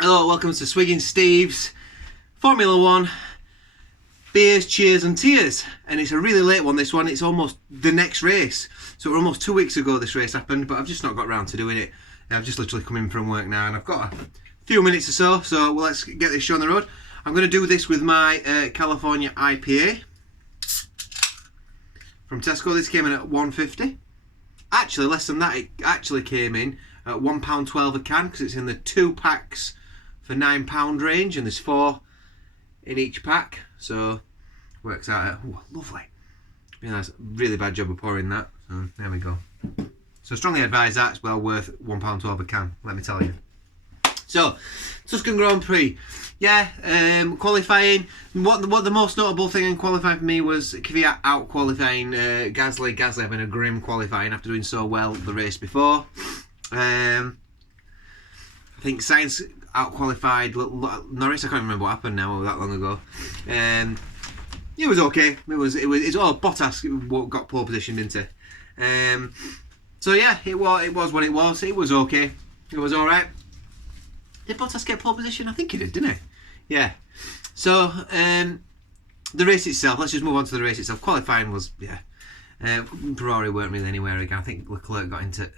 Hello, welcome to Swigging Steve's Formula 1 Beers, Cheers and Tears. And it's a really late one, this one. It's almost the next race. So we're almost 2 weeks ago this race happened, but I've just not got around to doing it. I've just literally come in from work now and I've got a few minutes or so well, let's get this show on the road. I'm going to do this with my California IPA from Tesco. This came in at $1.50. Actually, less than that, it actually came in at £1.12 a can because it's in the 2 packs for £9 range, and there's 4 in each pack, so works out at, oh, lovely. Yeah, that's a really bad job of pouring that, so there we go. So strongly advise that's well worth £1.12 a can, let me tell you. So, Tuscan Grand Prix, yeah, qualifying. What the most notable thing in qualifying for me was Kvyat out qualifying Gasly. Gasly having a grim qualifying after doing so well the race before. I think Sainz out qualified Norris. I can't remember what happened now, that long ago. It was okay. It's all Bottas got pole position, didn't it? So yeah, it was what it was. It was okay. It was all right. Did Bottas get pole position? I think he did, didn't he? Yeah. So the race itself. Let's just move on to the race itself. Qualifying was Ferrari weren't really anywhere again. I think Leclerc got into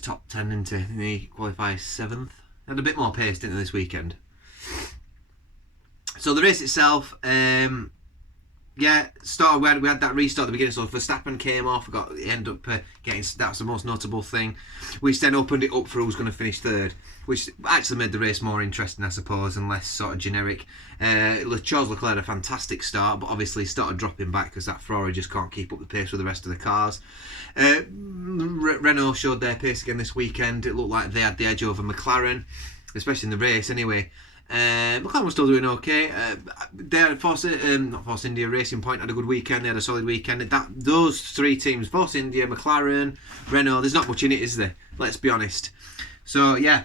top 10 into he qualified 7th. Had a bit more pace, didn't they, this weekend? So the race itself, started. We had that restart at the beginning. So Verstappen came off. Ended up getting. That's the most notable thing. Which then opened it up for who's going to finish third, which actually made the race more interesting, I suppose, and less sort of generic. Charles Leclerc had a fantastic start, but obviously started dropping back because that Ferrari just can't keep up the pace with the rest of the cars. Renault showed their pace again this weekend. It looked like they had the edge over McLaren, especially in the race anyway. McLaren was still doing okay. They had Force India, Racing Point had a good weekend. They had a solid weekend. Those 3 teams, Force India, McLaren, Renault, there's not much in it, is there? Let's be honest. So yeah.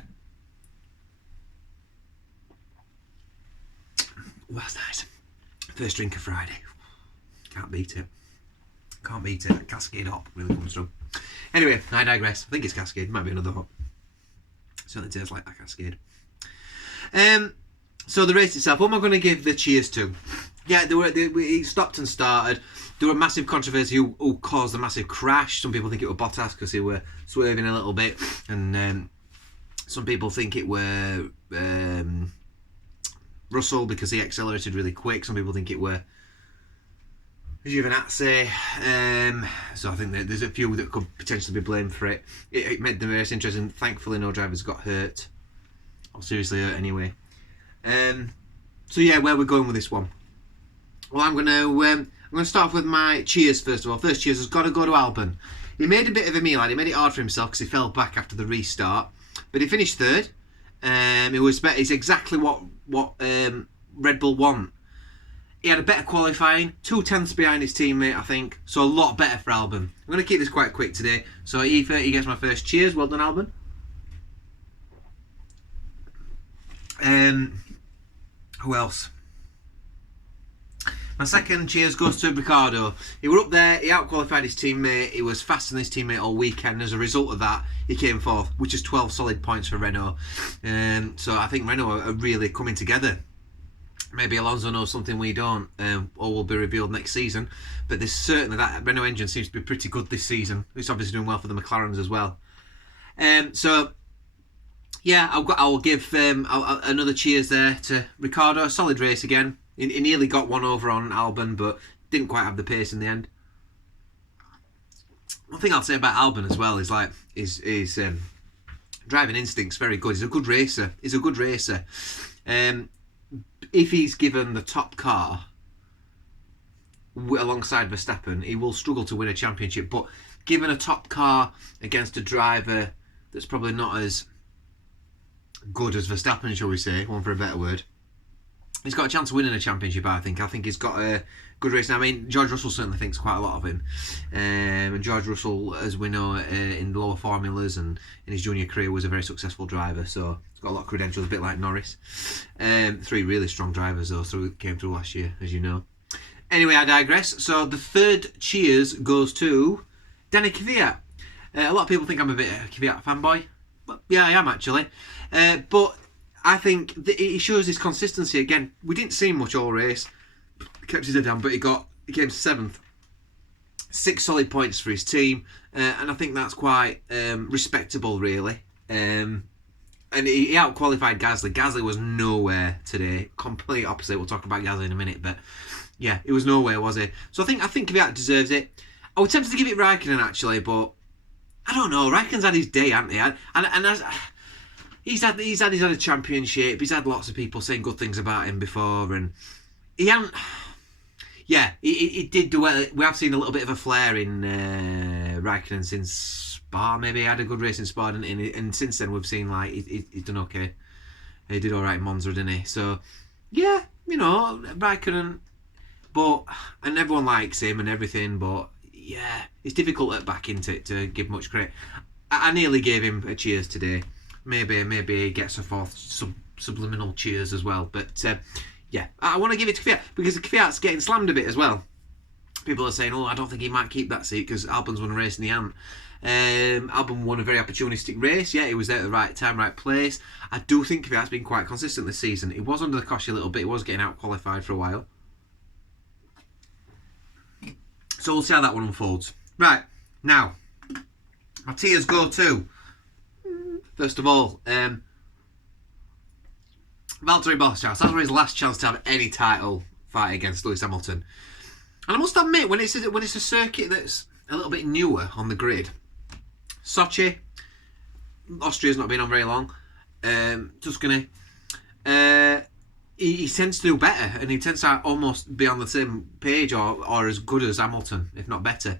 Well, that's nice. First drink of Friday. Can't beat it. Cascade hop really comes through. Anyway, I digress. I think it's Cascade. Might be another hop. Certainly tastes like that Cascade. So the race itself, what am I going to give the cheers to? Yeah, it stopped and started. There were massive controversy who caused the massive crash. Some people think it was Bottas because they were swerving a little bit, and some people think it were Russell because he accelerated really quick. Some people think it were Giovinazzi. So I think that there's a few that could potentially be blamed for it. It made the race interesting. Thankfully, no drivers got hurt. Or seriously hurt anyway. So yeah, where we're going with this one? Well, I'm going to start off with my cheers first of all. First cheers has got to go to Albon. He made a bit of a meal out. He made it hard for himself because he fell back after the restart, but he finished third. It's exactly what Red Bull want. He had a better qualifying, 2 tenths behind his teammate, I think. So a lot better for Albon. I'm going to keep this quite quick today. So he gets my first cheers. Well done, Albon. Who else? My second cheers goes to Ricciardo. He were up there, he out-qualified his teammate, he was faster than his teammate all weekend. As a result of that, he came fourth, which is 12 solid points for Renault. So I think Renault are really coming together. Maybe Alonso knows something we don't, or will be revealed next season. But there's certainly that Renault engine seems to be pretty good this season. It's obviously doing well for the McLarens as well. So yeah, I'll give another cheers there to Ricciardo. Solid race again. He nearly got one over on Albon, but didn't quite have the pace in the end. One thing I'll say about Albon as well is his driving instinct's very good. He's a good racer. If he's given the top car alongside Verstappen, he will struggle to win a championship. But given a top car against a driver that's probably not as good as Verstappen, shall we say, one for a better word, he's got a chance of winning a championship, I think. I think he's got a good race. I mean, George Russell certainly thinks quite a lot of him. And George Russell, as we know, in the lower formulas and in his junior career, was a very successful driver. So he's got a lot of credentials, a bit like Norris. 3 really strong drivers, though, came through last year, as you know. Anyway, I digress. So the third cheers goes to Danny Kvyat. A lot of people think I'm a bit of a Kvyat fanboy. Yeah, I am actually. But I think it shows his consistency again. We didn't see much all race. He kept his head down, but he came 7th. 6 solid points for his team, and I think that's quite respectable, really. And he out-qualified Gasly. Gasly was nowhere today. Complete opposite. We'll talk about Gasly in a minute, but yeah, he was nowhere, was he? So I think Kvyat deserves it. I was tempted to give it Raikkonen actually, but I don't know. Raikkonen's had his day, hasn't he? And as, he's had a championship. He's had lots of people saying good things about him before, and he hadn't. Yeah, he did do well. We have seen a little bit of a flare in Raikkonen since Spa. Maybe he had a good race in Spa, didn't he? And since then we've seen like he's done okay. He did all right in Monza, didn't he? So yeah, Raikkonen. But and everyone likes him and everything, but yeah, it's difficult at back into it to give much credit. I nearly gave him a cheers today. Maybe he gets a fourth subliminal cheers as well. But yeah, I want to give it to Kvyat because Kvyat's getting slammed a bit as well. People are saying, "Oh, I don't think he might keep that seat because Albon's won a race in the Ant." Albon won a very opportunistic race. Yeah, he was there at the right time, right place. I do think Kvyat's been quite consistent this season. He was under the cosh a little bit. He was getting out qualified for a while. So we'll see how that one unfolds. Right, now, my tears go to, first of all, Valtteri Bottas. That was his last chance to have any title fight against Lewis Hamilton. And I must admit, when it's a circuit that's a little bit newer on the grid, Sochi, Austria's not been on very long, Tuscany, he tends to do better, and he tends to almost be on the same page or as good as Hamilton, if not better.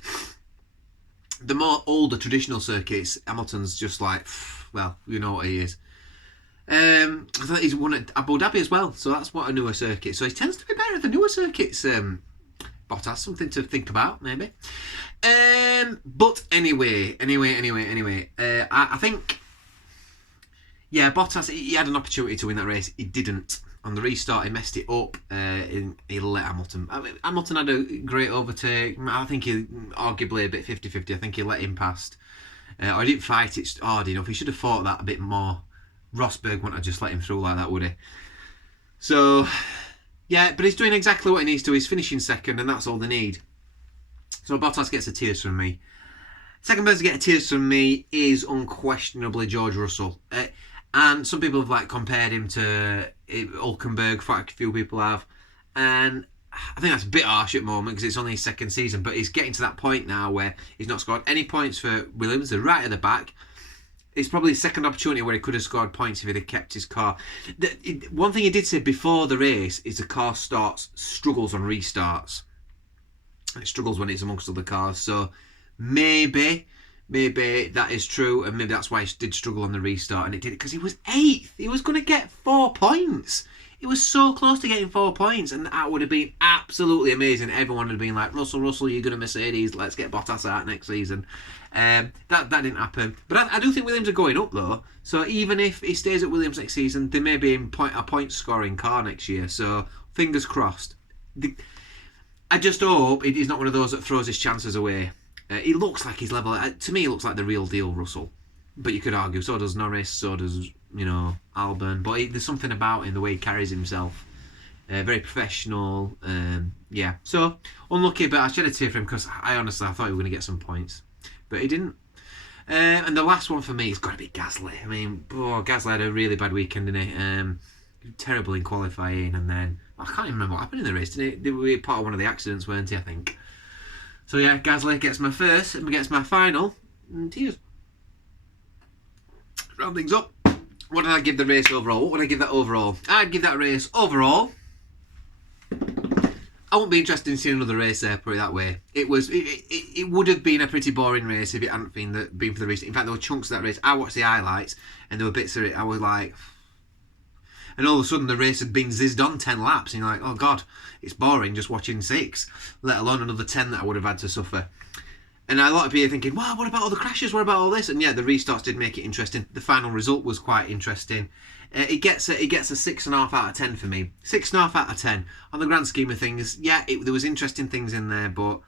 The more older traditional circuits, Hamilton's just like, well, you know what he is. I thought he's won at Abu Dhabi as well, so that's what a newer circuit. So he tends to be better at the newer circuits. Bottas, something to think about, maybe. But anyway, I think, yeah, Bottas, he had an opportunity to win that race. He didn't. On the restart, he messed it up. He let Hamilton. Hamilton had a great overtake. I think he arguably a bit 50-50. I think he let him past. Or he didn't fight it hard enough. He should have fought that a bit more. Rosberg wouldn't have just let him through like that, would he? So, yeah, but he's doing exactly what he needs to. He's finishing second, and that's all they need. So Bottas gets a tears from me. Second person to get a tears from me is unquestionably George Russell. And some people have compared him to Hülkenberg. Quite a few people have, and I think that's a bit harsh at the moment because it's only his second season. But he's getting to that point now where he's not scored any points for Williams. They're right at the back. It's probably his second opportunity where he could have scored points if he'd have kept his car. One thing he did say before the race is the car struggles on restarts. It struggles when it's amongst other cars. So maybe that is true, and maybe that's why he did struggle on the restart, and it did because he was 8th. He was going to get 4 points. He was so close to getting 4 points, and that would have been absolutely amazing. Everyone would have been like, Russell, you're going to Mercedes. Let's get Bottas out next season. That didn't happen. But I do think Williams are going up, though. So even if he stays at Williams next season, they may be in a point-scoring car next year. So fingers crossed. I just hope he's not one of those that throws his chances away. He looks like he's level. To me, he looks like the real deal, Russell. But you could argue, so does Norris, so does, Albon. But there's something about him, the way he carries himself. Very professional. Yeah. So, unlucky, but I shed a tear for him because I thought he was going to get some points. But he didn't. And the last one for me has got to be Gasly. I mean, Gasly had a really bad weekend, didn't he? Terrible in qualifying, and then I can't even remember what happened in the race. They were part of one of the accidents, weren't he? I think. So yeah, Gasly gets my first and gets my final. Tears. Round things up. What did I give the race overall? What would I give that overall? I'd give that race overall. I wouldn't be interested in seeing another race there, put it that way. It would have been a pretty boring race if it hadn't been for the race. In fact, there were chunks of that race. I watched the highlights and there were bits of it I was like... And all of a sudden the race had been zizzed on 10 laps and you're like, oh God, it's boring just watching 6, let alone another 10 that I would have had to suffer. And a lot of people are thinking, wow, what about all the crashes? What about all this? And yeah, the restarts did make it interesting. The final result was quite interesting. It gets a 6.5 out of 10 for me. 6.5 out of 10. On the grand scheme of things, yeah, there was interesting things in there, but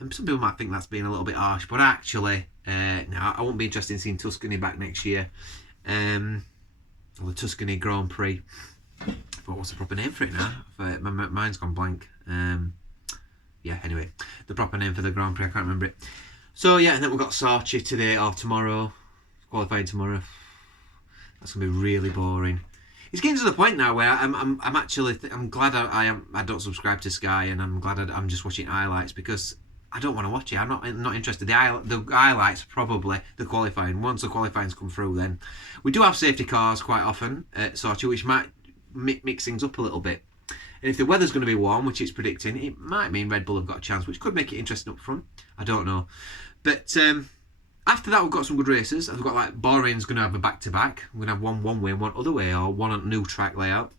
and some people might think that's being a little bit harsh, but actually, no, I won't be interested in seeing Tuscany back next year. or the Tuscan Grand Prix. But what's the proper name for it now? My mind's gone blank. Yeah, anyway, the proper name for the Grand Prix, I can't remember it. So yeah, and then we've got Sochi today or tomorrow, qualifying tomorrow. That's gonna be really boring. It's getting to the point now where I'm glad I don't subscribe to Sky, and I'm glad I'm just watching highlights, because I don't want to watch it. I'm not interested. The highlights, probably the qualifying. Once the qualifying's come through, then we do have safety cars quite often at Sochi, which might mix things up a little bit. And if the weather's going to be warm, which it's predicting, it might mean Red Bull have got a chance, which could make it interesting up front. I don't know. But after that, we've got some good races. We've got like Bahrain's going to have a back-to-back. We're going to have one way and one other way, or one on new track layout.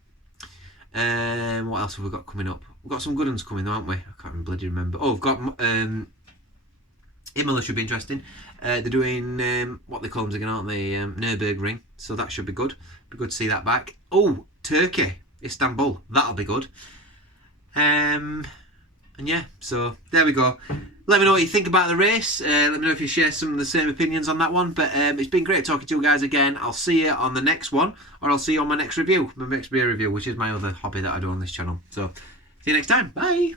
What else have we got coming up? We've got some good ones coming, haven't we? I can't bloody remember. Oh, we've got Imola should be interesting. They're doing what they call them again, aren't they? Nürburgring. So that should be good. Be good to see that back. Oh, Turkey, Istanbul. That'll be good. And yeah, so there we go. Let me know what you think about the race. Let me know if you share some of the same opinions on that one. But it's been great talking to you guys again. I'll see you on the next one, or I'll see you on my next review, my next beer review, which is my other hobby that I do on this channel. So see you next time. Bye.